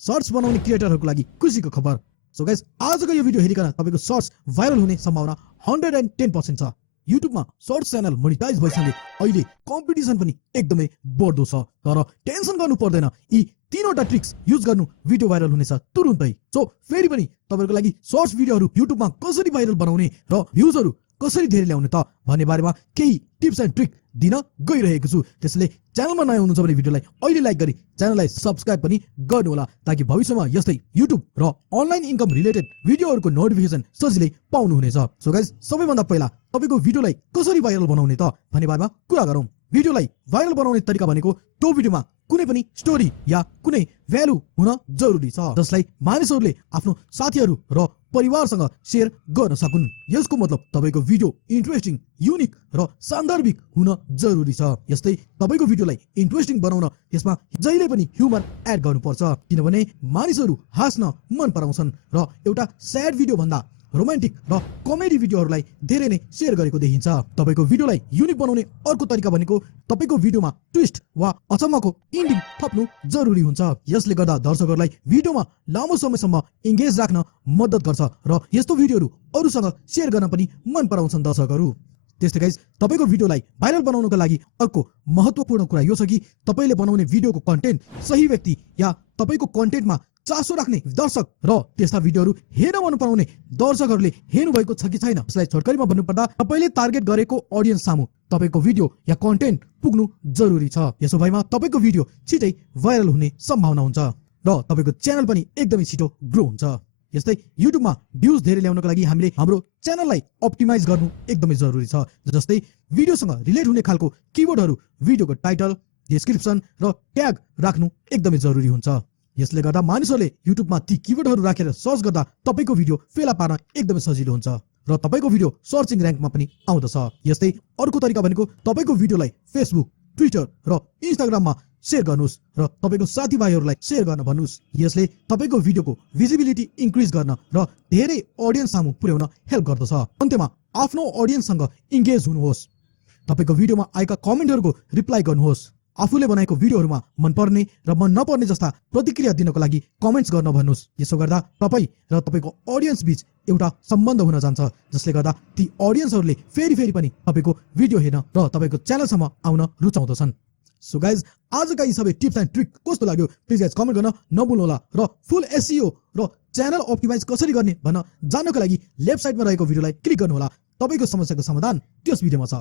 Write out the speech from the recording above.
Shirts बनाउने क्रिएटरहरूको लागि खुसीको खबर। सो गाइस, आजको यो भिडियो हेरिकन तपाईको सर्ट्स भाइरल हुने सम्भावना 110% छ। युट्युबमा सर्ट्स च्यानल मोनिटाइज भइसके अहिले कम्पिटिसन पनि एकदमै बढ्दो छ। तर टेन्सन गर्नु पर्दैन, यी तीनवटा ट्रिक्स युज गर्नु भिडियो भाइरल हुनेछ तुरुन्तै। सो फेरि पनि तपाईको लागि सर्ट्स भिडियोहरू युट्युबमा कसरी भाइरल बनाउने र भ्युजहरू कसरी धेरै ल्याउने त भन्ने बारेमा केही टिप्स एन्ड ट्रिक दिन गइरहेको छु। त्यसैले च्यानलमा नयाँ हुनुहुन्छ भने भिडियोलाई अहिले लाइक गरी च्यानललाई सब्स्क्राइब पनि गर्नु होला, ताकि भविष्यमा यस्तै युट्युब र अनलाइन इन्कम रिलेटेड भिडियोहरूको नोटिफिकेसन सजिलै पाउनुहुनेछ। सो गाइस, सबैभन्दा पहिला तपाईको भिडियोलाई कसरी भाइरल बनाउने त भन्ने बारेमा कुरा गरौँ। भिडियोलाई भाइरल बनाउने तरिका भनेको त्यो भिडियोमा कुनै पनि स्टोरी या कुनै भ्यालु हुन जरुरी छ, जसलाई मानिसहरूले आफ्नो साथीहरू र परिवारसँग शेयर गर्न सकुन्। यसको मतलब तपाईको भिडियो इन्ट्रेस्टिङ, युनिक र सान्दर्भिक हुन जरुरी छ। यस्तै तपाईको भिडियोलाई इन्ट्रेस्टिङ बनाउन यसमा जहिले पनि ह्युमर एड गर्नुपर्छ, किनभने मानिसहरू हाँस्न मन पराउँछन् र एउटा स्याड भिडियो भन्दा रोमान्टिक र कमेडी भिडियोहरूलाई धेरै नै शेयर गरेको देखिन्छ। तपाईको भिडियोलाई युनिक बनाउने अर्को तरिका भनेको तपाईको भिडियोमा ट्विस्ट वा अचम्मको इन्डिङ थप्नु जरुरी हुन्छ। यसले गर्दा दर्शकहरूलाई भिडियोमा लामो समयसम्म इन्गेज राख्न मद्दत गर्छ र यस्तो भिडियोहरू अरूसँग शेयर गर्न पनि मन पराउँछन् दर्शकहरू। त्यस्तै गाइस, तपाईको भिडियोलाई भाइरल बनाउनको लागि अर्को महत्त्वपूर्ण कुरा यो छ कि तपाईले बनाउने भिडियोको कन्टेन्ट सही व्यक्ति या तपाईको कन्टेन्टमा चासो राख्ने दर्शक र त्यस्ता भिडियोहरू हेर्न मन पराउने दर्शकहरूले हेर्नु भएको छ कि छैन। यसलाई छोटकरीमा भन्नुपर्दा तपाईले टार्गेट गरेको अडियन्स सामु तपाईको भिडियो या कन्टेन्ट पुग्नु जरुरी छ। यसो भएमा तपाईको भिडियो छिटै भाइरल हुने सम्भावना हुन्छ र तपाईको च्यानल पनि एकदमै छिटो ग्रो हुन्छ। यस्तै युट्युबमा भ्युज धेरै ल्याउनको लागि हामीले हाम्रो च्यानललाई अप्टिमाइज गर्नु एकदमै जरुरी छ। जस्तै भिडियोसँग रिलेट हुने खालको किवर्डहरू भिडियोको टाइटल, डिस्क्रिप्सन र ट्याग राख्नु एकदमै जरुरी हुन्छ। यसले गर्दा मानिसहरूले युट्युबमा ती किवर्डहरू राखेर सर्च गर्दा तपाईको भिडियो फेला पार्न एकदमै सजिलो हुन्छ र तपाईको भिडियो सर्चिङ र्याङ्कमा पनि आउँदछ। यस्तै अर्को तरिका भनेको तपाईको भिडियोलाई फेसबुक, ट्विटर र इन्स्टाग्राममा शेयर गर्नुहोस् र तपाईको साथीभाइहरूलाई शेयर गर्न भन्नुहोस्। यसले तपाईको भिडियोको भिजिबिलिटी इन्क्रिज गर्न र धेरै अडियन्स सामु पुर्याउन हेल्प गर्दछ। अन्त्यमा आफ्नो अडियन्ससँग इन्गेज हुनुहोस्। तपाईको भिडियोमा आएका कमेन्टहरूको रिप्लाई गर्नुहोस्। आफूले बनाएको भिडियोहरूमा मनपर्ने र मन नपर्ने जस्ता प्रतिक्रिया दिनको लागि कमेन्ट्स गर्न भन्नुहोस्। यसो गर्दा तपाईँ र तपाईँको अडियन्स बीच एउटा सम्बन्ध हुन जान्छ, जसले गर्दा ती अडियन्सहरूले फेरि फेरि पनि तपाईँको भिडियो हेर्न र तपाईँको च्यानलसम्म आउन रुचाउँदछन्। सो गाइज, आजका यी सबै टिप्स एन्ड ट्रिक कस्तो लाग्यो प्लिज गाइज कमेन्ट गर्न नभुल्नुहोला र फुल एसइओ र च्यानल अप्टिमाइज कसरी गर्ने भन्न जान्नको लागि लेफ्ट साइडमा रहेको भिडियोलाई क्लिक गर्नुहोला। तपाईँको समस्याको समाधान त्यस भिडियोमा छ।